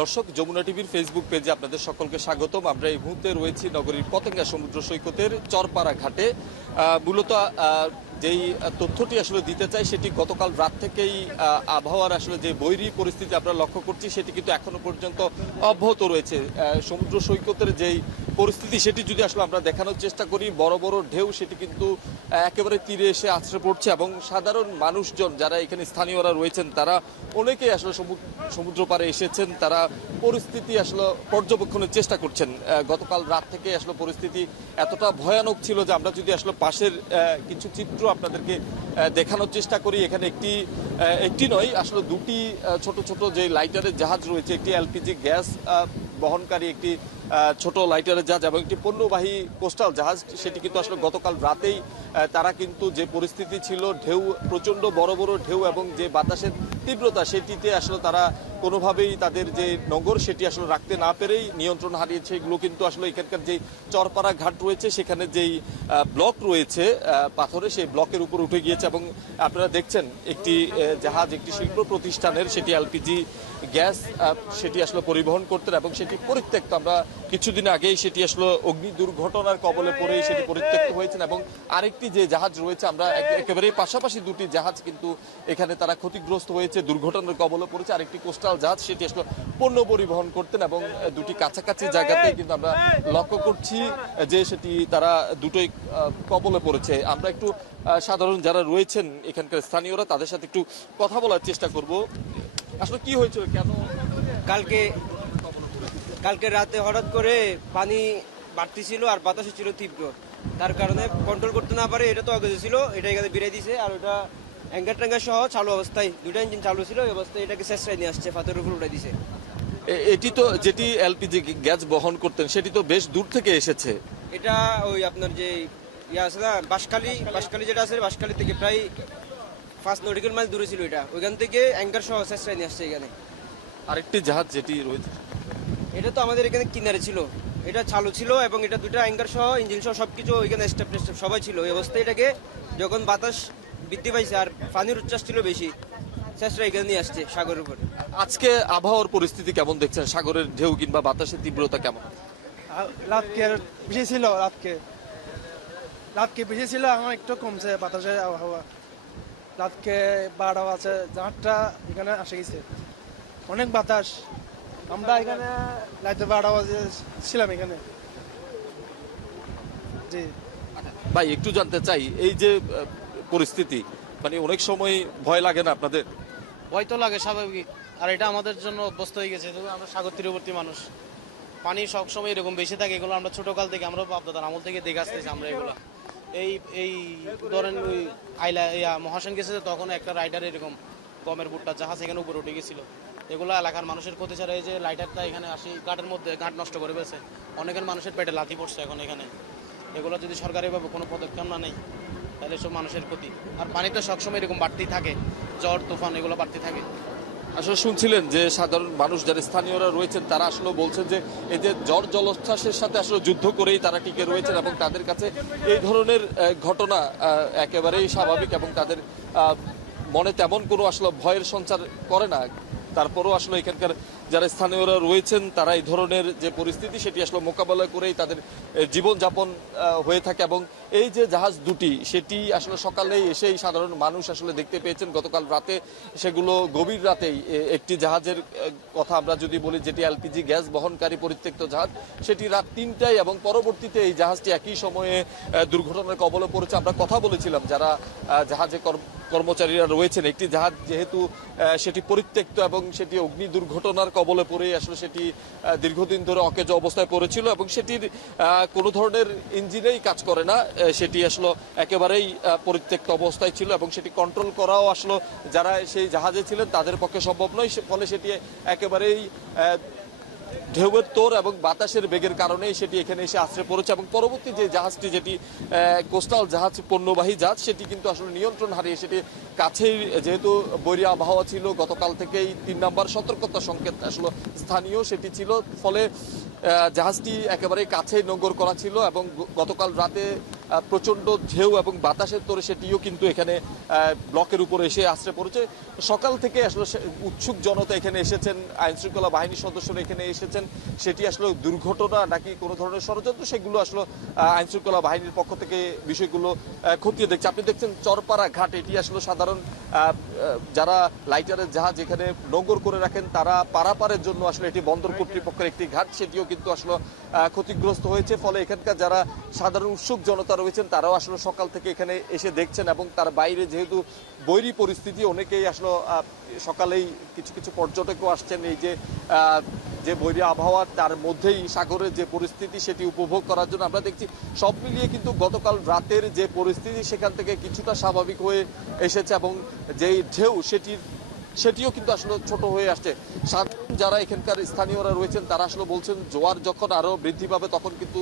দর্শক, যমুনা টিভির ফেসবুক পেজে আপনাদের সকলকে স্বাগতম। আমরা এই মুহূর্তে রয়েছি নগরীর পতেঙ্গা সমুদ্র সৈকতের চরপাড়া ঘাটে। মূলত যেই তথ্যটি আসলে দিতে চাই, সেটি গতকাল রাত থেকেই আবহাওয়ার আসলে যে বৈরী পরিস্থিতি আমরা লক্ষ্য করছি, সেটি কিন্তু এখনও পর্যন্ত অব্যাহত রয়েছে। সমুদ্র সৈকতের যেই পরিস্থিতি, সেটি যদি আসলে আমরা দেখানোর চেষ্টা করি, বড় বড় ঢেউ, সেটি কিন্তু একেবারে তীরে এসে আছড়ে পড়ছে এবং সাধারণ মানুষজন যারা এখানে স্থানীয়রা রয়েছেন, তারা অনেকেই আসলে সমুদ্র পাড়ে এসেছেন। তারা পরিস্থিতি আসলে পর্যবেক্ষণের চেষ্টা করছেন। গতকাল রাত থেকে আসলে পরিস্থিতি এতটা ভয়ানক ছিল যে আমরা যদি আসলে পাশের কিছু চিত্র আপনাদেরকে দেখানোর চেষ্টা করি। এখানে একটি একটি নয়, আসলে দুটি ছোট ছোট যে লাইটারের জাহাজ রয়েছে, একটি এলপিজি গ্যাস বহনকারী একটি ছোট লাইটারের জাহাজ এবং একটি পণ্যবাহী কোস্টাল জাহাজ, সেটি কিন্তু আসলে গতকাল রাতেই তারা কিন্তু যে পরিস্থিতি ছিল, ঢেউ প্রচণ্ড বড় বড় ঢেউ এবং যে বাতাসের তীব্রতা, সেটিতে আসলে তারা কোনোভাবেই তাদের যে নগর, সেটি আসলে রাখতে না পেরেই নিয়ন্ত্রণ হারিয়েছে। এগুলো কিন্তু আসলে এখানকার যে চরপাড়া ঘাট রয়েছে, সেখানে যেই ব্লক রয়েছে পাথরে, সেই ব্লকের উপর উঠে গিয়েছে এবং আপনারা দেখছেন একটি জাহাজ, একটি শিল্প প্রতিষ্ঠানের, সেটি এলপিজি গ্যাস সেটি আসলে পরিবহন করতেন এবং সেটি পরিত্যক্ত। আমরা কিছুদিন আগেই সেটি আসলে অগ্নি দুর্ঘটনার কবলে পড়েই সেটি পরিত্যক্ত হয়েছেন এবং আরেকটি যে জাহাজ রয়েছে, আমরা একেবারে পাশাপাশি দুটি জাহাজ কিন্তু এখানে তারা ক্ষতিগ্রস্ত হয়েছে, দুর্ঘটনার কবলে পড়েছে। আরেকটি কোস্টাল জাহাজ সেটি আসলে পণ্য পরিবহন করতেন এবং দুটি কাছাকাছি জায়গাতে কিন্তু আমরা লক্ষ্য করছি যে সেটি তারা দুটোই কবলে পড়েছে। আমরা একটু সাধারণ যারা রয়েছেন এখানকার স্থানীয়রা তাদের সাথে একটু কথা বলার চেষ্টা করব। আসলে কি হয়েছিল? কেন? কালকে কালকে রাতে হঠাৎ করে পানি বাড়তি ছিল আর বাতাসও ছিল তীব্র। তার কারণে কন্ট্রোল করতে না পারে এটা তো আগে ছিল এটা এখানে বিরাই দিছে। আর ওটা অ্যাঙ্গার ট্যাঙ্গার সহ চালু অবস্থায় দুটা ইঞ্জিন চালু ছিল এই অবস্থায় এটাকে শেষরাই নিয়ে আসছে ফাতের উপর উঠে দিছে। এটি তো যেটি এলপিজি গ্যাস বহন করতেন সেটি তো বেশ দূর থেকে এসেছে। এটা ওই আপনার যে ইয়ে আছে না বাঁশখালী বাঁশখালী যেটা আছে বাঁশখালী থেকে প্রায় পাঁচ নটিক্যাল মাইল দূরে ছিল এটা। ওইখান থেকে অ্যাঙ্গার সহ শেষরাই নিয়ে আসছে এখানে। আরেকটি জাহাজ যেটি রয়েছে। এটা তো আমাদের এখানে কিনারে ছিল। এটা চালু ছিল এবং এটা দুটা অ্যাঙ্গার সহ ইঞ্জিন সহ সবকিছু ওইখানে স্টেপ টেস্টেপ সবাই ছিল। এই অবস্থায় এটাকে যখন বাতাস বৃদ্ধি পাইছে আর পানির উচ্ছ্বাস ছিল বেশি শেষরা এখানে নিয়ে আসছে সাগরের উপর। আজকে আবহাওয়ার পরিস্থিতি কেমন দেখছেন? সাগরের ঢেউ কিংবা বাতাসের তীব্রতা কেমন? রাতকে বেশি ছিল রাতকে রাতকে বেশি ছিল এখন একটু কমছে বাতাসের আবহাওয়া। রাতকে বারো আছে জাহাজটা এখানে আসে গেছে। অনেক বাতাস। আমরা এখানে রাতে বারো বাজে ছিলাম এখানে। জি। ভাই একটু জানতে চাই এই যে পরিস্থিতি মানে অনেক সময় ভয় লাগে না আপনাদের? ভয় তো লাগে স্বাভাবিক। আর এটা আমাদের জন্য অভ্যস্ত হয়ে গেছে আমরা সাগর তীরবর্তী মানুষ। পানি সবসময় এরকম বেশি থাকে এগুলো আমরা ছোটকাল থেকে আমরা বাপদাদার আমল থেকে দেখে আসতেছি আমরা এগুলো। এই এই ধরেন ওই আইলা মহাসেন গেছে তখন একটা রাইডার এরকম গমের বুটটা জাহাজ এখানে উপরে উঠে গেছিল। এগুলো এলাকার মানুষের ক্ষতি ছাড়া এই যে লাইটারটা এখানে আসি, ঘাটের মধ্যে ঘাট নষ্ট করে ফেলছে। অনেকের মানুষের পেটে লাথি পড়ছে এখন এখানে। এগুলো যদি সরকারিভাবে কোনো পদক্ষেপ না নেই, তাহলে সব মানুষের ক্ষতি। আর পানি তো সবসময় এরকম বাড়তেই থাকে। জ্বর, তুফান, এগুলো বাড়তে থাকে। আসলে শুনছিলেন যে সাধারণ মানুষ যারা স্থানীয়রা রয়েছেন, তারা আসলে বলছেন যে এই যে জ্বর, জলোচ্ছ্বাসের সাথে আসলে যুদ্ধ করেই তারা টিকে রয়েছেন এবং তাদের কাছে এই ধরনের ঘটনা একেবারেই স্বাভাবিক এবং তাদের মনে তেমন কোনো আসলে ভয়ের সঞ্চার করে না। তারপরও আসলে এখানকার যারা স্থানীয়রা রয়েছেন, তারা এই ধরনের যে পরিস্থিতি, সেটি আসলে মোকাবেলা করেই তাদের জীবনযাপন হয়ে থাকে এবং এই যে জাহাজ দুটি, সেটি আসলে সকালেই এসেই সাধারণ মানুষ আসলে দেখতে পেয়েছেন। গতকাল রাতে সেগুলো গভীর রাতেই একটি জাহাজের কথা আমরা যদি বলি, যেটি এলপিজি গ্যাস বহনকারী পরিত্যক্ত জাহাজ, সেটি রাত তিনটায় এবং পরবর্তীতে এই জাহাজটি একই সময়ে দুর্ঘটনার কবলে পড়েছে। আমরা কথা বলেছিলাম যারা জাহাজে কর্মচারীরা রয়েছেন। একটি জাহাজ যেহেতু সেটি পরিত্যক্ত এবং সেটি অগ্নি দুর্ঘটনার কবলে পড়ে, আসলে সেটি দীর্ঘদিন ধরে অকেজ অবস্থায় পড়েছিল এবং সেটির কোনো ধরনের ইঞ্জিনেই কাজ করে না। সেটি আসলে একেবারেই পরিত্যক্ত অবস্থায় ছিল এবং সেটি কন্ট্রোল করাও আসলে যারা সেই জাহাজে ছিলেন তাদের পক্ষে সম্ভব নয়। ফলে সেটি একেবারেই ঢেউয়ের তোর এবং বাতাসের বেগের কারণে সেটি এখানে এসে আশ্রয় পড়েছে এবং পরবর্তী যে জাহাজটি যেটি কোস্টাল জাহাজ, পণ্যবাহী জাহাজ, সেটি কিন্তু আসলে নিয়ন্ত্রণ হারিয়ে সেটি কাছেই যেহেতু বৈরী আবহাওয়া ছিল, গতকাল থেকেই তিন নম্বর সতর্কতা সংকেত আসলে স্থানীয় সেটি ছিল। ফলে জাহাজটি একেবারে কাছেই নোঙ্গর করা ছিল এবং গতকাল রাতে প্রচণ্ড ঢেউ এবং বাতাসের তোরে সেটিও কিন্তু এখানে ব্লকের উপরে এসে আশ্রে পড়েছে। সকাল থেকে আসলে সে- উৎসুক জনতা এখানে এসেছেন আইনশৃঙ্খলা বাহিনীর সদস্যরা এখানে এসেছেন। সেটি আসলে দুর্ঘটনা নাকি কোনো ধরনের ষড়যন্ত্র সেগুলো আসলে আইনশৃঙ্খলা বাহিনীর পক্ষ থেকে বিষয়গুলো খতিয়ে দেখছে। আপনি দেখছেন চরপাড়া ঘাট এটি আসলে সাধারণ যারা লাইটারের জাহাজ এখানে নোঙ্গর করে রাখেন তারা পারাপারের জন্য আসলে এটি বন্দর কর্তৃপক্ষের একটি ঘাট সেটিও কিন্তু আসলে ক্ষতিগ্রস্ত হয়েছে। ফলে এখানকার যারা সাধারণ উৎসুক জনতা রয়েছেন, তারাও আসলে সকাল থেকে এখানে এসে দেখছেন এবং তার বাইরে যেহেতু বৈরী পরিস্থিতি, অনেকেই আসলে সকালেই কিছু কিছু পর্যটকও আসছেন। এই যে যে বৈরী আবহাওয়া, তার মধ্যেই সাগরের যে পরিস্থিতি, সেটি উপভোগ করার জন্য আমরা দেখছি সব মিলিয়ে কিন্তু গতকাল রাতের যে পরিস্থিতি, সেখান থেকে কিছুটা স্বাভাবিক হয়ে এসেছে এবং যেই ঢেউ, সেটির সেটিও কিন্তু আসলে ছোট হয়ে আসছে। সাধারণ যারা এখানকার স্থানীয়রা রয়েছেন, তারা আসলে বলছেন, জোয়ার যখন আরও বৃদ্ধি পাবে, তখন কিন্তু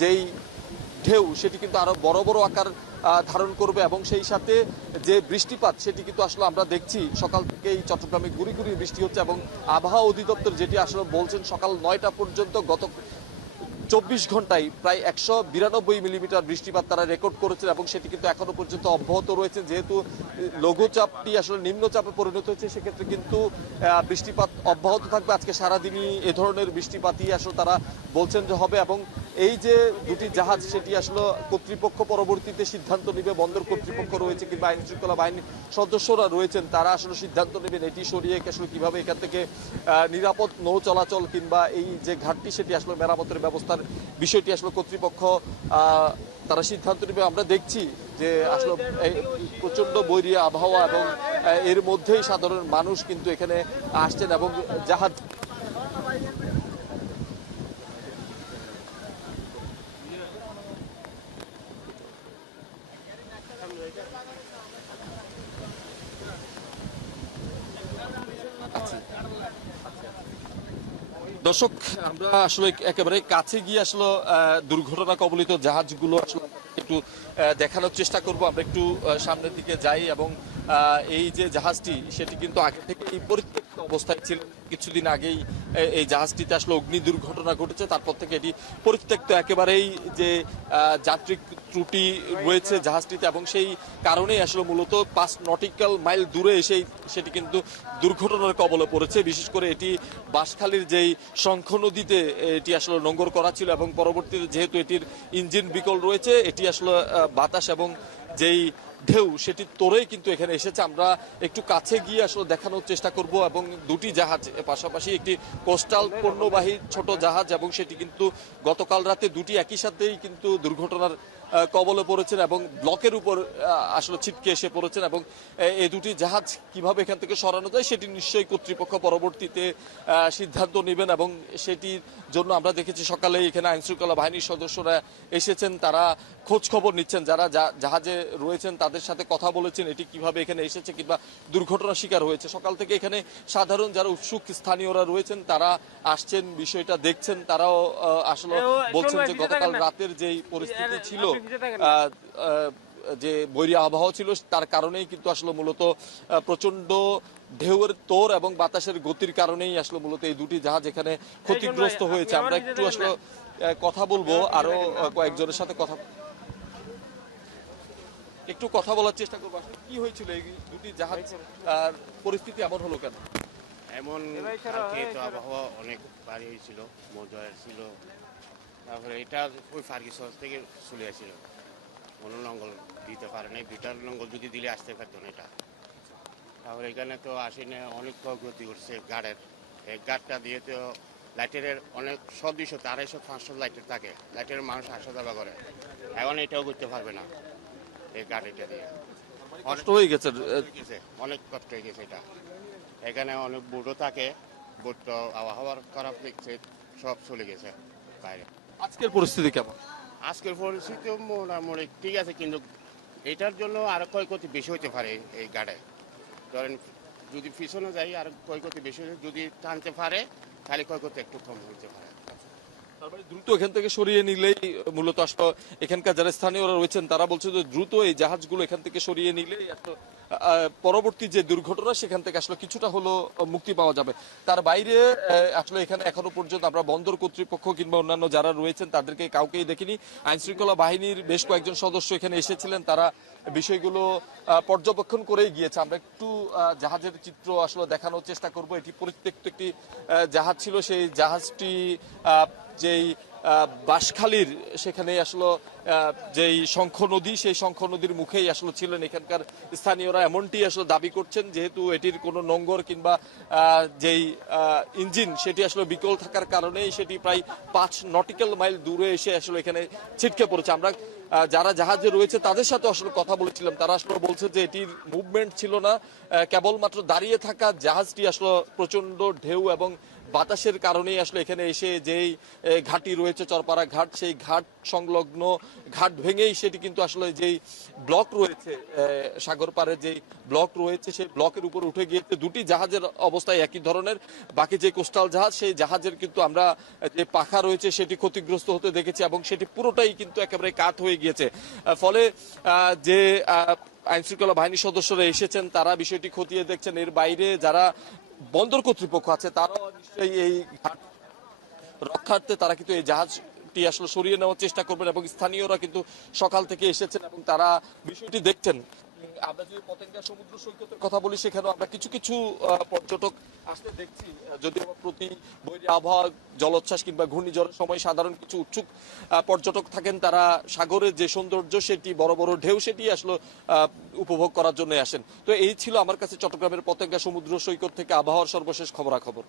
যেই ঢেউ, সেটি কিন্তু আরও বড় বড় আকার ধারণ করবে এবং সেই সাথে যে বৃষ্টিপাত, সেটি কিন্তু আসলে আমরা দেখছি। সকাল থেকেই চট্টগ্রামে গুড়ি গুড়ি বৃষ্টি হচ্ছে এবং আবহাওয়া অধিদপ্তর যেটি আসলে বলছেন, সকাল নয়টা পর্যন্ত গত চব্বিশ ঘন্টায় প্রায় একশো বিরানব্বই মিলিমিটার বৃষ্টিপাত তারা রেকর্ড করেছেন এবং সেটি কিন্তু এখনও পর্যন্ত অব্যাহত রয়েছে। যেহেতু লঘুচাপটি আসলে নিম্নচাপে পরিণত হয়েছে, সেক্ষেত্রে কিন্তু বৃষ্টিপাত অব্যাহত থাকবে। আজকে সারাদিনই এ ধরনের বৃষ্টিপাতই আসলে তারা বলছেন যে হবে এবং এই যে দুটি জাহাজ, সেটি আসলে কর্তৃপক্ষ পরবর্তীতে সিদ্ধান্ত নেবে, বন্দর কর্তৃপক্ষ রয়েছে কিংবা আইন শৃঙ্খলা বাহিনীর সদস্যরা রয়েছেন, তারা আসলে সিদ্ধান্ত নেবেন এটি সরিয়ে আসলে কীভাবে এখান থেকে নিরাপদ নৌ চলাচল কিংবা এই যে ঘাটটি সেটি আসলে মেরামতের ব্যবস্থার বিষয়টি আসলে কর্তৃপক্ষ তারা সিদ্ধান্ত নেবে। আমরা দেখছি যে আসলে এই প্রচণ্ড বৈরী আবহাওয়া এবং এর মধ্যেই সাধারণ মানুষ কিন্তু এখানে আসছেন এবং জাহাজ দর্শক, আমরা আসলে একেবারে কাছে গিয়ে আসলে দুর্ঘটনা কবলিত জাহাজগুলো আসলে একটু দেখানোর চেষ্টা করব। আমরা একটু সামনের দিকে যাই এবং এই যে জাহাজটি, সেটি কিন্তু আগে থেকে পরিত্যক্ত অবস্থায় ছিল। কিছুদিন আগেই এই জাহাজটিতে আসলে অগ্নি দুর্ঘটনা ঘটেছে, তারপর থেকে এটি পরিত্যক্ত একেবারেই যে যাত্রিক ত্রুটি রয়েছে জাহাজটিতে এবং সেই কারণেই আসলে মূলত পাঁচ নটিক্যাল মাইল দূরে এসেই সেটি কিন্তু দুর্ঘটনার কবলে পড়েছে। বিশেষ করে এটি বাঁশখালীর যেই শঙ্খ নদীতে এটি আসলে নোঙ্গর করা ছিল এবং পরবর্তীতে যেহেতু এটির ইঞ্জিন বিকল রয়েছে, এটি আসলে বাতাস এবং যেই ঢেউ সেটি তোরেই কিন্তু এখানে এসেছে। আমরা একটু কাছে গিয়ে আসলে দেখানোর চেষ্টা করব এবং দুটি জাহাজ পাশাপাশি একটি কোস্টাল পণ্যবাহী ছোট জাহাজ এবং সেটি কিন্তু গতকাল রাতে দুটি একই সাথেই কিন্তু দুর্ঘটনার কবলে পড়েছেন এবং ব্লকের উপর আসলে ছিটকে এসে পড়েছেন এবং এ- এই দুটি জাহাজ কীভাবে এখান থেকে সরানো যায় সেটি নিশ্চয়ই কর্তৃপক্ষ পরবর্তীতে সিদ্ধান্ত নেবেন এবং সেটির জন্য আমরা দেখেছি সকালে এখানে আইন শৃঙ্খলা বাহিনীর সদস্যরা এসেছেন তারা খোঁজ খবর নিচ্ছেন যারা জাহাজে রয়েছেন তাদের সাথে কথা বলেছেন এটি কীভাবে এখানে এসেছে কিংবা দুর্ঘটনার শিকার হয়েছে। সকাল থেকে এখানে সাধারণ যারা উৎসুক স্থানীয়রা রয়েছেন তারা আসছেন বিষয়টা দেখছেন তারাও আসলে বলছেন যে গতকাল রাতের যেই পরিস্থিতি ছিল যে বৈরী আবহাওয়া ছিল তার কারণেই কিন্তু আসলে মূলত প্রচণ্ড ঢেউয়ের তোর এবং বাতাসের গতির কারণেই আসলে মূলত এই দুটি জাহাজ এখানে ক্ষতিগ্রস্ত হয়েছে। আমরা একটু আসলে কথা বলব আরও কয়েকজনের সাথে কথা একটু কথা বলার চেষ্টা করব। আসলে কি হয়েছিল এই দুটি জাহাজ? আর পরিস্থিতি এমন হলো কেন? এমন আবহাওয়া অনেক ভারী হয়েছিল মজা ছিল। তারপরে এটা ওই ফার্গিসন থেকে চলে আসছিল। কোনো লঙ্গল দিতে পারে নাই দুইটার লঙ্গল যদি দিলে আসতে পারতো না এটা। তারপরে এখানে তো আসেনি অনেক ক্ষয়ক্ষতি করছে গাড়ের। এই গাড়টা দিয়ে তো লাইটের অনেক শো দুইশো আড়াইশো পাঁচশো লাইটের থাকে। লাইটের মানুষ আসা যাওয়া করে। এখন এটাও করতে পারবে না এই গাড়িটা দিয়ে। কষ্ট হয়ে গেছে অনেক কষ্ট হয়ে গেছে এটা। এখানে অনেক বোটও থাকে বোট তো আবহাওয়ার খারাপ দেখছে সব চলে গেছে বাইরে। আজকের পরিস্থিতি কেমন? আজকের পরিস্থিতি মোটামুটি ঠিক আছে, কিন্তু এটার জন্য আরও ক্ষয়ক্ষতি বেশি হতে পারে এই গাড়ে। ধরেন যদি পিছনে যাই, আর ক্ষয়ক্ষতি বেশি যদি টানতে পারে, তাহলে ক্ষয়ক্ষতি একটু কম হতে পারে। তারপরে দ্রুত এখান থেকে সরিয়ে নিলেই মূলত আসলে এখানকার যারা স্থানীয়রা রয়েছেন তারা বলছে যে দ্রুত এই জাহাজগুলো এখান থেকে সরিয়ে নিলেই পরবর্তী যে দুর্ঘটনা সেখান থেকে আসলে কিছুটা হলো মুক্তি পাওয়া যাবে। তার বাইরে আসলে এখানে এখনও পর্যন্ত আমরা বন্দর কর্তৃপক্ষ কিংবা অন্যান্য যারা রয়েছেন তাদেরকে কাউকেই দেখিনি। আইন শৃঙ্খলা বাহিনীর বেশ কয়েকজন সদস্য এখানে এসেছিলেন তারা বিষয়গুলো পর্যবেক্ষণ করেই গিয়েছে। আমরা একটু জাহাজের চিত্র আসলে দেখানোর চেষ্টা করব। এটি পরিত্যক্ত একটি জাহাজ ছিল। সেই জাহাজটি আহ, যেই আহ, বাঁশখালীর সেখানে আসলে যেই শঙ্খ নদী সেই শঙ্খ নদীর মুখেই আসলে ছিলেন এখানকার স্থানীয়রা। এমনটি আসলে দাবি করছেন যেহেতু এটির কোনো নোঙ্গর কিংবা যেই ইঞ্জিন সেটি আসলে বিকল থাকার কারণেই সেটি প্রায় পাঁচ নটিক্যাল মাইল দূরে এসে আসলে এখানে ছিটকে পড়েছে। আমরা যারা জাহাজে রয়েছে তাদের সাথে আসলে কথা বলেছিলাম। তারা আসলে বলছে যে এটির মুভমেন্ট ছিল না কেবলমাত্র দাঁড়িয়ে থাকা জাহাজটি আসলে প্রচণ্ড ঢেউ এবং বাতাসের কারণেই আসলে এখানে এসে যেই ঘাটি রয়েছে চরপাড়া ঘাট সেই ঘাট সংলগ্ন ঘাট ভেঙেই সেটি কিন্তু আসলে যেই ব্লক রয়েছে সাগর পাড়ে যেই ব্লক রয়েছে সেই ব্লকের উপর উঠে গিয়েছে দুটি জাহাজের অবস্থায় একই ধরনের। বাকি যে কোস্টাল জাহাজ সেই জাহাজের কিন্তু আমরা যে পাখা রয়েছে সেটি ক্ষতিগ্রস্ত হতে দেখেছি এবং সেটি পুরোটাই কিন্তু একেবারে কাত হয়ে গিয়েছে। ফলে যে আহ, আইন শৃঙ্খলা বাহিনীর সদস্যরা এসেছেন তারা বিষয়টি খতিয়ে দেখছেন। এর বাইরে যারা বন্দর কর্তৃপক্ষ আছে, তারাও নিশ্চয়ই এই ঘাট রক্ষার্থে তারা কিন্তু এই জাহাজটি আসলে সরিয়ে নেওয়ার চেষ্টা করবেন এবং স্থানীয়রা কিন্তু সকাল থেকে এসেছেন এবং তারা বিষয়টি দেখছেন। আমরা যদি পতেঙ্গা সমুদ্র সৈকতের কথা বলি, সেখানেও আমরা কিছু কিছু পর্যটক আসতে দেখছি। যদিও প্রতি বৈরী আবহাওয়া, জলোচ্ছ্বাস কিংবা ঘূর্ণিঝড়ের সময় সাধারণ কিছু উৎসুক পর্যটক থাকেন, তারা সাগরের যে সৌন্দর্য, সেটি, বড় বড় ঢেউ, সেটি আসলে উপভোগ করার জন্য আসেন। তো এই ছিল আমার কাছে চট্টগ্রামের পতেঙ্গা সমুদ্র সৈকত থেকে আবহাওয়ার সর্বশেষ খবরাখবর।